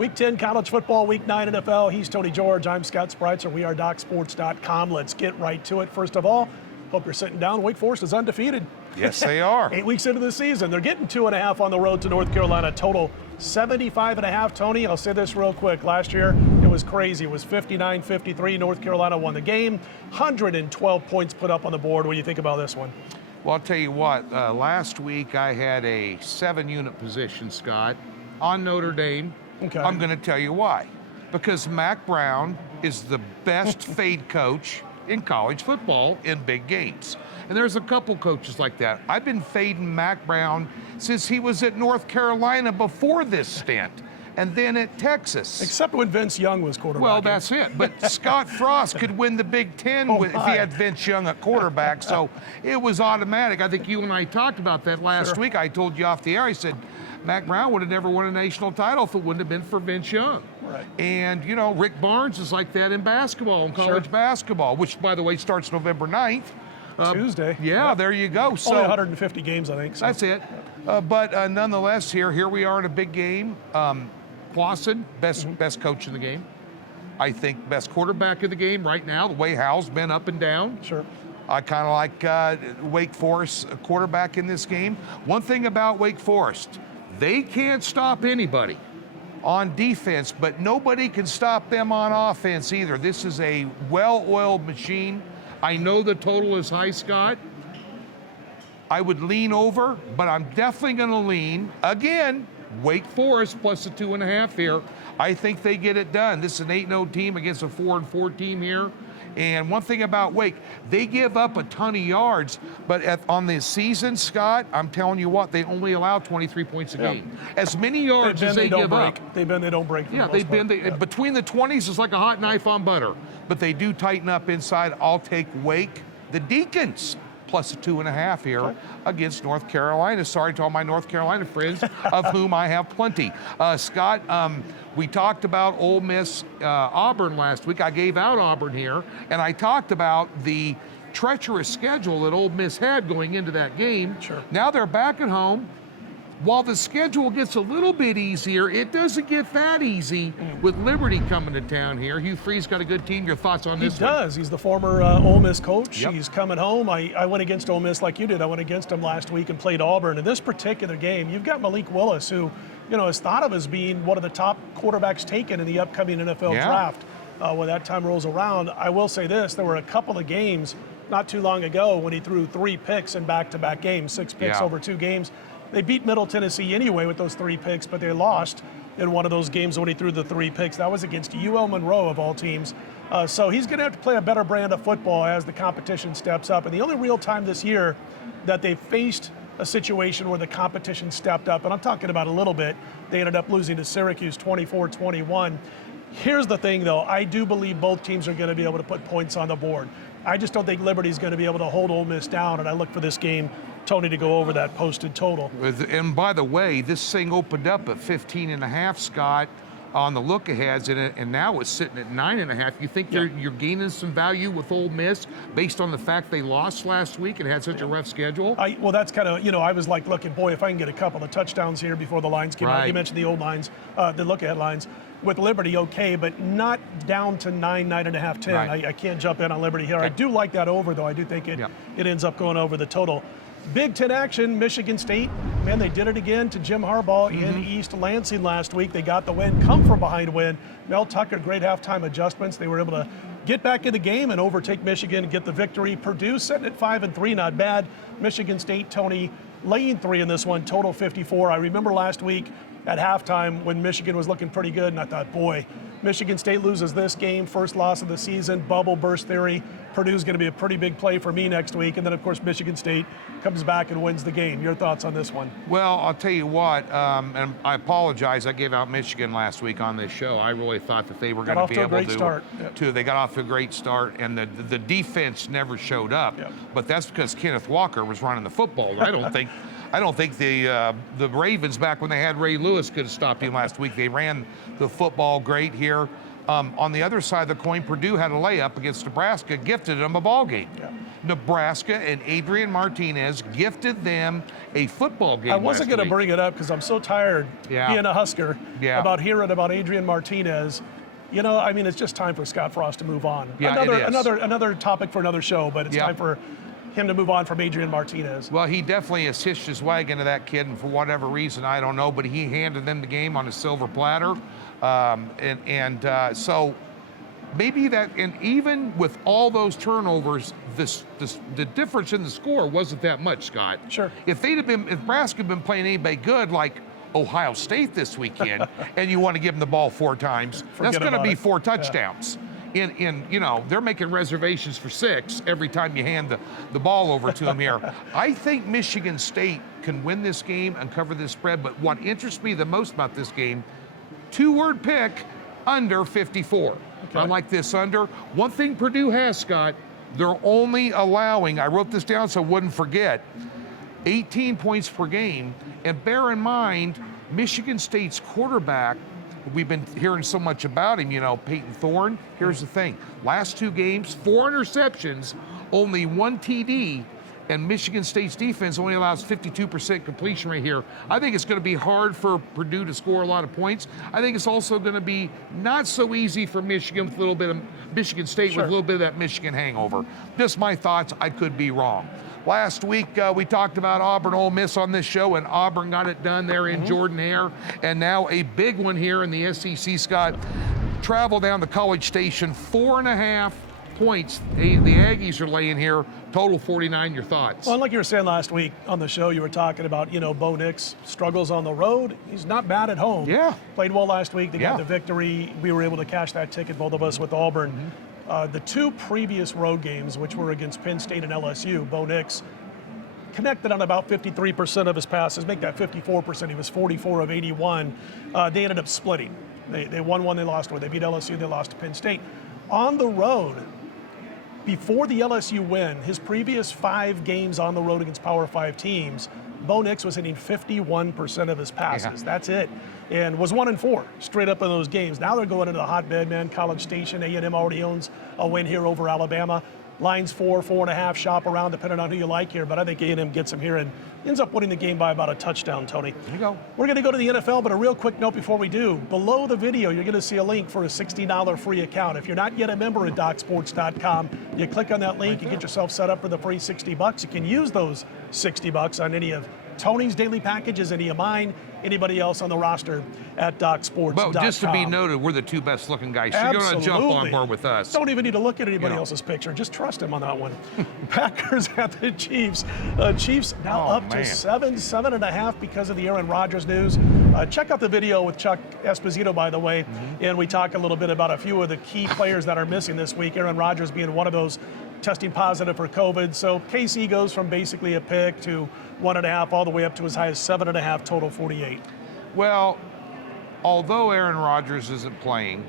Week 10 college football, Week 9 NFL. He's Tony George. I'm Scott Spreitzer. We are DocSports.com. Let's get right to it. First of all, hope you're sitting down. Wake Forest is undefeated. Yes, they are. 8 weeks into the season. They're getting 2.5 on the road to North Carolina. Total 75.5. Tony, I'll say this real quick. Last year, it was crazy. It was 59-53. North Carolina won the game. 112 points put up on the board. What do you think about this one? Well, I'll tell you what. Last week, I had a 7-unit position, Scott, on Notre Dame. Okay. I'm going to tell you why. Because Mac Brown is the best fade coach in college football in big games. And there's a couple coaches like that. I've been fading Mac Brown since he was at North Carolina before this stint, and then at Texas. Except when Vince Young was quarterback. Well, that's it. But Scott Frost could win the Big Ten if he had Vince Young at quarterback. So it was automatic. I think you and I talked about that last week. I told you off the air, I said, Mac Brown would have never won a national title if it wouldn't have been for Vince Young. Right. And, you know, Rick Barnes is like that in basketball, in college basketball, which, by the way, starts November 9th. Tuesday. Yeah, there you go. So only 150 games, I think. So. That's it. But nonetheless, here we are in a big game. Clawson, best coach in the game. I think best quarterback of the game right now, the way Hal's been up and down. Sure. I kind of like Wake Forest quarterback in this game. One thing about Wake Forest, they can't stop anybody on defense, but nobody can stop them on offense either. This is a well-oiled machine. I know the total is high, Scott. I would lean over, but I'm definitely going to lean, again, Wake Forest plus the 2.5 here. I think they get it done. This is an 8-0 team against a 4-4 team here. And one thing about Wake, they give up a ton of yards, but on the season, Scott, I'm telling you what, they only allow 23 points a game. As many yards as they give up. They bend, they don't break. Yeah, between the 20s, it's like a hot knife on butter. But they do tighten up inside. I'll take Wake, the Deacons, plus a 2.5 here against North Carolina. Sorry to all my North Carolina friends, of whom I have plenty. Scott, we talked about Ole Miss, Auburn last week. I gave out Auburn here, and I talked about the treacherous schedule that Ole Miss had going into that game. Sure. Now they're back at home. While the schedule gets a little bit easier, it doesn't get that easy with Liberty coming to town here. Hugh Freeze got a good team. Your thoughts on this? He does. He's the former Ole Miss coach. Yep. He's coming home. I went against Ole Miss like you did. I went against him last week and played Auburn. In this particular game, you've got Malik Willis, who, you know, is thought of as being one of the top quarterbacks taken in the upcoming NFL draft. When that time rolls around, I will say this: there were a couple of games not too long ago when he threw 3 picks in back-to-back games, 6 picks over 2 games. They beat Middle Tennessee anyway with those 3 picks, but they lost in one of those games when he threw the 3 picks. That was against UL Monroe, of all teams. So he's going to have to play a better brand of football as the competition steps up. And the only real time this year that they faced a situation where the competition stepped up, and I'm talking about a little bit, they ended up losing to Syracuse 24-21. Here's the thing, though. I do believe both teams are going to be able to put points on the board. I just don't think Liberty's going to be able to hold Ole Miss down, and I look for this game, Tony, to go over that posted total. And by the way, this thing opened up at 15.5, Scott, on the look-aheads, and now it's sitting at 9.5. You think you're gaining some value with Ole Miss based on the fact they lost last week and had such a rough schedule? Well, that's kind of, you know, I was like, looking, boy, if I can get a couple of touchdowns here before the lines came out. You mentioned the old lines, the look-ahead lines. With Liberty, okay, but not down to 9.5, 10. I can't jump in on Liberty here. I do like that over, though. I do think it ends up going over the total. Big Ten action, Michigan State. Man, they did it again to Jim Harbaugh in East Lansing last week. They got the win, come from behind win. Mel Tucker, great halftime adjustments. They were able to get back in the game and overtake Michigan and get the victory. Purdue sitting at 5-3, not bad. Michigan State, Tony, laying 3 in this one, total 54. I remember last week at halftime when Michigan was looking pretty good, and I thought, boy, Michigan State loses this game, first loss of the season, bubble burst theory. Purdue's going to be a pretty big play for me next week. And then, of course, Michigan State comes back and wins the game. Your thoughts on this one? Well, I'll tell you what, and I apologize. I gave out Michigan last week on this show. I really thought that they were going to be able to. They got off to a great start, and the defense never showed up. But that's because Kenneth Walker was running the football. I don't think the Ravens, back when they had Ray Lewis, could have stopped him last week. They ran the football great here. On the other side of the coin, Purdue had a layup against Nebraska, gifted them a ball game. Yeah. Nebraska and Adrian Martinez gifted them a football game. I wasn't going to bring it up because I'm so tired being a Husker about hearing about Adrian Martinez. You know, I mean, it's just time for Scott Frost to move on. Yeah, another topic for another show, but it's time for him to move on from Adrian Martinez. Well, he definitely has hitched his wagon to that kid, and for whatever reason, I don't know, but he handed them the game on a silver platter. So maybe that, and even with all those turnovers, the difference in the score wasn't that much, Scott. Sure. If Nebraska had been playing anybody good, like Ohio State this weekend, and you want to give them the ball 4 times, that's going to be 4 touchdowns. You know, they're making reservations for 6 every time you hand the ball over to them here. I think Michigan State can win this game and cover this spread, but what interests me the most about this game, 2-word pick, under 54. Okay. I like this under. One thing Purdue has, Scott, they're only allowing, I wrote this down so I wouldn't forget, 18 points per game. And bear in mind, Michigan State's quarterback, we've been hearing so much about him, you know, Peyton Thorne. Here's the thing. Last 2 games, 4 interceptions, only 1 TD, and Michigan State's defense only allows 52% completion rate here. I think it's going to be hard for Purdue to score a lot of points. I think it's also going to be not so easy for Michigan with a little bit of Michigan State with a little bit of that Michigan hangover. Just my thoughts. I could be wrong. Last week, we talked about Auburn, Ole Miss on this show, and Auburn got it done there in Jordan-Hare. And now a big one here in the SEC, Scott. Travel down to College Station, 4.5 points. The Aggies are laying here, total 49. Your thoughts? Well, like you were saying last week on the show, you were talking about, you know, Bo Nix struggles on the road. He's not bad at home. Yeah. Played well last week. They got the victory. We were able to cash that ticket, both of us, with Auburn. The 2 previous road games, which were against Penn State and LSU, Bo Nix connected on about 53% of his passes, make that 54%. He was 44 of 81. They ended up splitting. They won 1, they lost 1. They beat LSU, they lost to Penn State. On the road, before the LSU win, his previous 5 games on the road against Power 5 teams, Bo Nix was hitting 51% of his passes. That's it. And was 1-4 straight up in those games. Now they're going into the hotbed, man. College Station, A&M already owns a win here over Alabama. Line's 4, 4.5, shop around depending on who you like here, but I think A&M gets him here and ends up winning the game by about a touchdown, Tony. There you go. We're going to go to the NFL, but a real quick note before we do. Below the video, you're going to see a link for a $60 free account. If you're not yet a member at DocSports.com, you click on that link, you get yourself set up for the free $60. You can use those $60 on any of Tony's daily packages, any of mine, anybody else on the roster at DocSports.com. Well, just to be noted, we're the 2 best looking guys. So you're going to jump on board with us. Don't even need to look at anybody else's picture. Just trust him on that one. Packers at the Chiefs. Chiefs now up to 7.5 because of the Aaron Rodgers news. Check out the video with Chuck Esposito, by the way, and we talk a little bit about a few of the key players that are missing this week. Aaron Rodgers being one of those, testing positive for COVID. So KC goes from basically a pick to 1.5 all the way up to as high as 7.5, total 48. Well, although Aaron Rodgers isn't playing,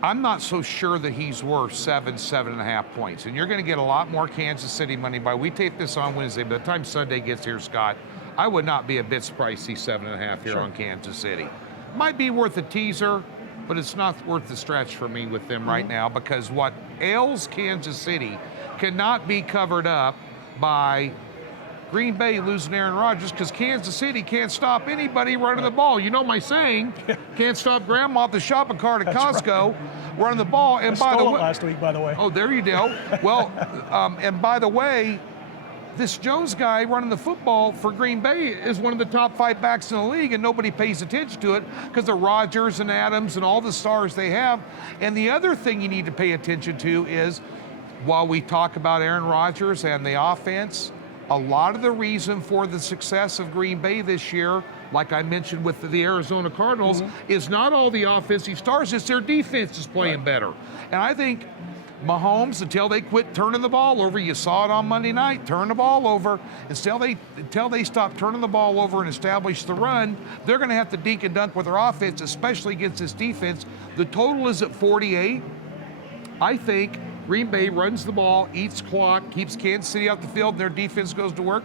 I'm not so sure that he's worth 7.5 points. And you're going to get a lot more Kansas City money by. We tape this on Wednesday. By the time Sunday gets here, Scott, I would not be a bit surprised to see 7.5 here on Kansas City. Might be worth a teaser, but it's not worth the stretch for me with them right now, because what ails Kansas City cannot be covered up by Green Bay losing Aaron Rodgers, because Kansas City can't stop anybody running the ball. You know my saying, can't stop grandma at the shopping cart at Costco running the ball. And by the way, last week, by the way. Oh, there you go. Well, and by the way, this Jones guy running the football for Green Bay is one of the top 5 backs in the league, and nobody pays attention to it because of Rodgers and Adams and all the stars they have. And the other thing you need to pay attention to is, while we talk about Aaron Rodgers and the offense, a lot of the reason for the success of Green Bay this year, like I mentioned with the Arizona Cardinals, is not all the offensive stars, it's their defense is playing better. And I think Mahomes, until they quit turning the ball over, you saw it on Monday night, turn the ball over. Until they stop turning the ball over and establish the run, they're going to have to dink and dunk with their offense, especially against this defense. The total is at 48. I think Green Bay runs the ball, eats clock, keeps Kansas City out the field, and their defense goes to work.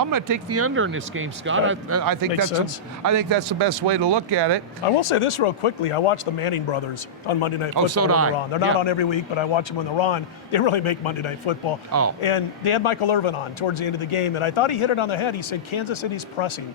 I'm going to take the under in this game, Scott. Okay. I think Makes that's sense. I think that's the best way to look at it. I will say this real quickly. I watch the Manning brothers on Monday Night Football so do when I. they're on. They're not Yeah. on every week, but I watch them when they're on. They really make Monday Night Football. Oh. And they had Michael Irvin on towards the end of the game, and I thought he hit it on the head. He said Kansas City's pressing.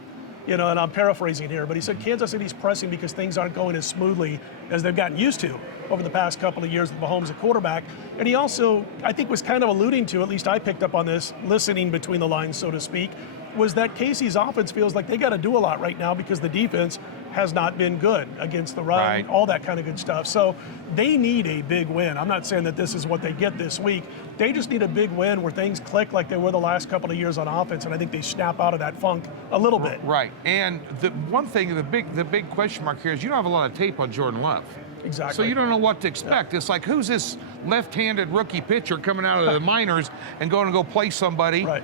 And I'm paraphrasing here, but he said Kansas City's pressing because things aren't going as smoothly as they've gotten used to over the past couple of years with Mahomes at quarterback. And he also, I think, was kind of alluding to, at least I picked up on this, listening between the lines, so to speak, was that Casey's offense feels like they got to do a lot right now because the defense has not been good against the run, Right. all that kind of good stuff. So they need a big win. I'm not saying that this is what they get this week. They just need a big win where things click like they were the last couple of years on offense, and I think they snap out of that funk a little bit. Right. And the one thing, the big question mark here is you don't have a lot of tape on Jordan Love. Exactly. So you don't know what to expect. It's like, who's this left-handed rookie pitcher coming out of the minors and going to go play somebody? Right.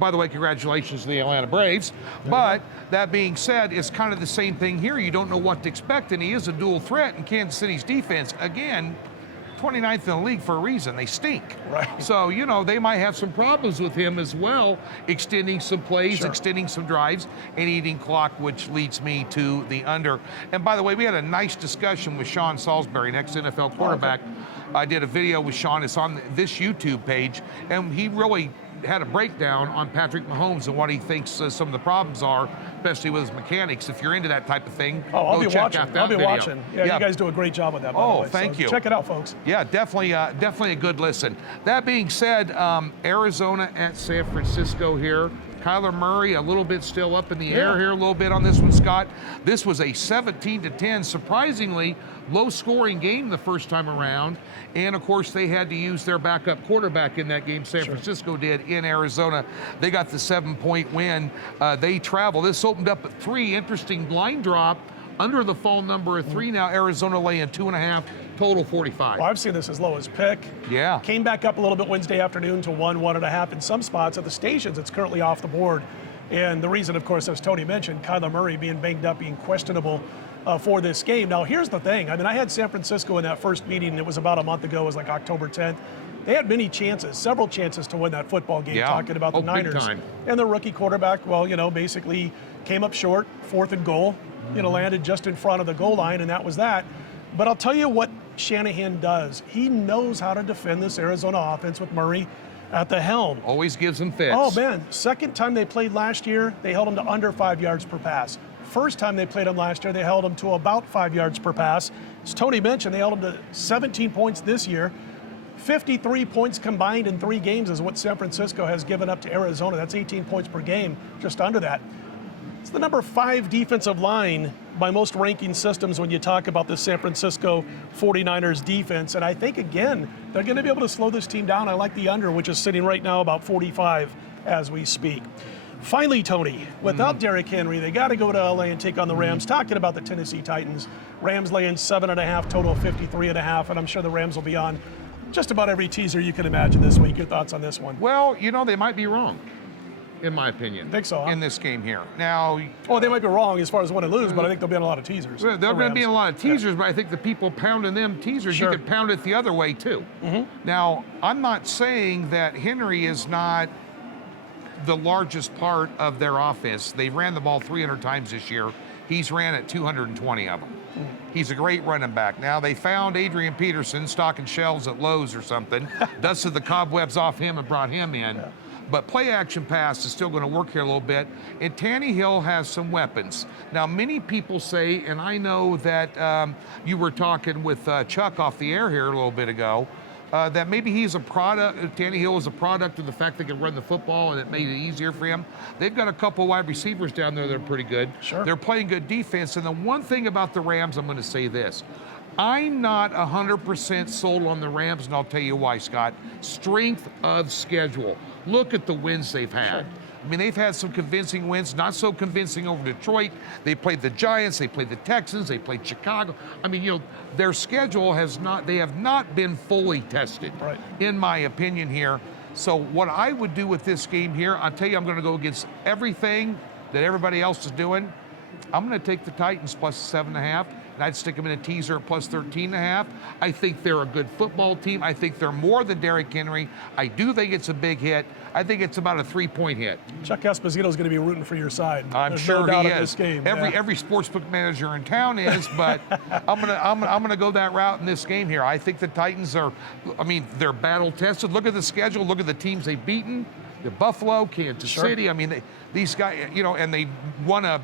By the way, congratulations to the Atlanta Braves. But that being said, it's kind of the same thing here. You don't know what to expect, and he is a dual threat in Kansas City's defense. Again, 29th in the league for a reason. They stink. Right. So, they might have some problems with him as well, extending some plays, Sure. extending some drives, and eating clock, which leads me to the under. And by the way, we had a nice discussion with Sean Salisbury, an ex-NFL quarterback. I did a video with Sean. It's on this YouTube page, and he really had a breakdown on Patrick Mahomes and what he thinks some of the problems are, especially with his mechanics. If you're into that type of thing, I'll go be check watching. out that I'll be video. watching. Yeah, you guys do a great job with that, by the way. Thank So you. Check it out, folks. Yeah, definitely a good listen. That being said, Arizona at San Francisco here. Kyler Murray a little bit still up in the air here a little bit on this one, Scott. This was a 17-10, surprisingly low-scoring game the first time around. And, of course, they had to use their backup quarterback in that game. San Francisco did in Arizona. They got the 7-point win. They travel. This opened up at 3. Interesting line drop under the phone number of 3. Now Arizona laying 2.5, total 45. Well, I've seen this as low as pick. Yeah. Came back up a little bit Wednesday afternoon to 1.5 in some spots. At the stations, it's currently off the board. And the reason, of course, as Tony mentioned, Kyler Murray being banged up, being questionable for this game. Now, here's the thing. I mean, I had San Francisco in that first meeting. It was about a month ago. It was like October 10th. They had many chances, several chances to win that football game, talking about the Niners. Big time. And the rookie quarterback, well, basically came up short, 4th and goal, landed just in front of the goal line, and that was that. But I'll tell you what Shanahan does. He knows how to defend this Arizona offense with Murray at the helm. Always gives them fits. Oh, man. Second time they played last year, they held him to under 5 yards per pass. First time they played him last year, they held him to about 5 yards per pass. As Tony mentioned, they held him to 17 points this year. 53 points combined in 3 games is what San Francisco has given up to Arizona. That's 18 points per game, just under that. It's the number 5 defensive line by most ranking systems when you talk about the San Francisco 49ers defense. And I think, again, they're going to be able to slow this team down. I like the under, which is sitting right now about 45 as we speak. Finally, Tony, without Derrick Henry, they got to go to LA and take on the Rams. Talking about the Tennessee Titans, Rams laying 7.5, total 53.5, and I'm sure the Rams will be on just about every teaser you can imagine this week. Your thoughts on this one? Well, they might be wrong, in my opinion. Think so, huh? In this game here. Now, Oh, they might be wrong as far as win and lose, but I think there'll be on a lot of teasers. they're the going to be in a Rams. lot of teasers, but I think the people pounding them teasers, Sure. you could pound it the other way too. Now, I'm not saying that Henry is not the largest part of their offense. They ran the ball 300 times this year. He's ran at 220 of them. He's a great running back. Now, they found Adrian Peterson stocking shelves at Lowe's or something, dusted the cobwebs off him and brought him in. Yeah. But play action pass is still going to work here a little bit. And Tannehill has some weapons. Now, many people say, and I know that you were talking with Chuck off the air here a little bit ago, that maybe he's a product, Tannehill is a product of the fact they can run the football and it made it easier for him. They've got a couple wide receivers down there that are pretty good. Sure. They're playing good defense. And the one thing about the Rams, I'm going to say this. I'm not 100% sold on the Rams, and I'll tell you why, Scott. Strength of schedule. Look at the wins they've had. Sure. I mean, they've had some convincing wins, not so convincing over Detroit. They played the Giants, they played the Texans, they played Chicago. I mean, their schedule they have not been fully tested, Right. in my opinion here. So what I would do with this game here, I'll tell you, I'm going to go against everything that everybody else is doing. I'm going to take the Titans plus 7.5. and I'd stick them in a teaser at plus 13.5. I think they're a good football team. I think they're more than Derrick Henry. I do think it's a big hit. I think it's about a 3-point hit. Chuck Esposito is going to be rooting for your side. I'm There's sure no doubt he in is. this game. Every sportsbook manager in town is, but I'm gonna go that route in this game here. I think the Titans are, I mean, they're battle tested. Look at the schedule. Look at the teams they've beaten. The Buffalo, Kansas City. I mean, these guys, you know, and they won a.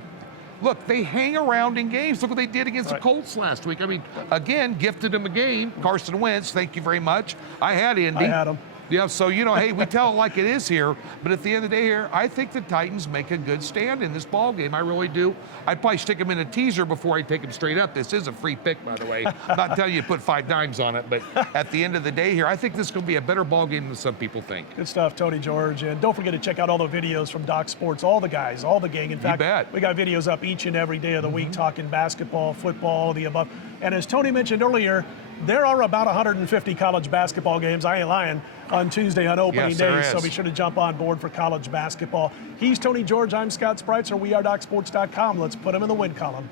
Look, they hang around in games. Look what they did against the Colts last week. I mean, again, gifted them a game. Carson Wentz, thank you very much. I had Indy. I had him. Yeah, so, you know, hey, we tell it like it is here, but at the end of the day here, I think the Titans make a good stand in this ball game. I really do. I'd probably stick them in a teaser before I take them straight up. This is a free pick, by the way. I'm not telling you to put 5 dimes on it, but at the end of the day here, I think this is going to be a better ball game than some people think. Good stuff, Tony George. And don't forget to check out all the videos from Doc Sports, all the guys, all the gang. In fact, we got videos up each and every day of the week talking basketball, football, the above. And as Tony mentioned earlier, there are about 150 college basketball games, I ain't lying, on Tuesday on opening day. So be sure to jump on board for college basketball. He's Tony George. I'm Scott Spreitzer. We are DocSports.com. Let's put him in the win column.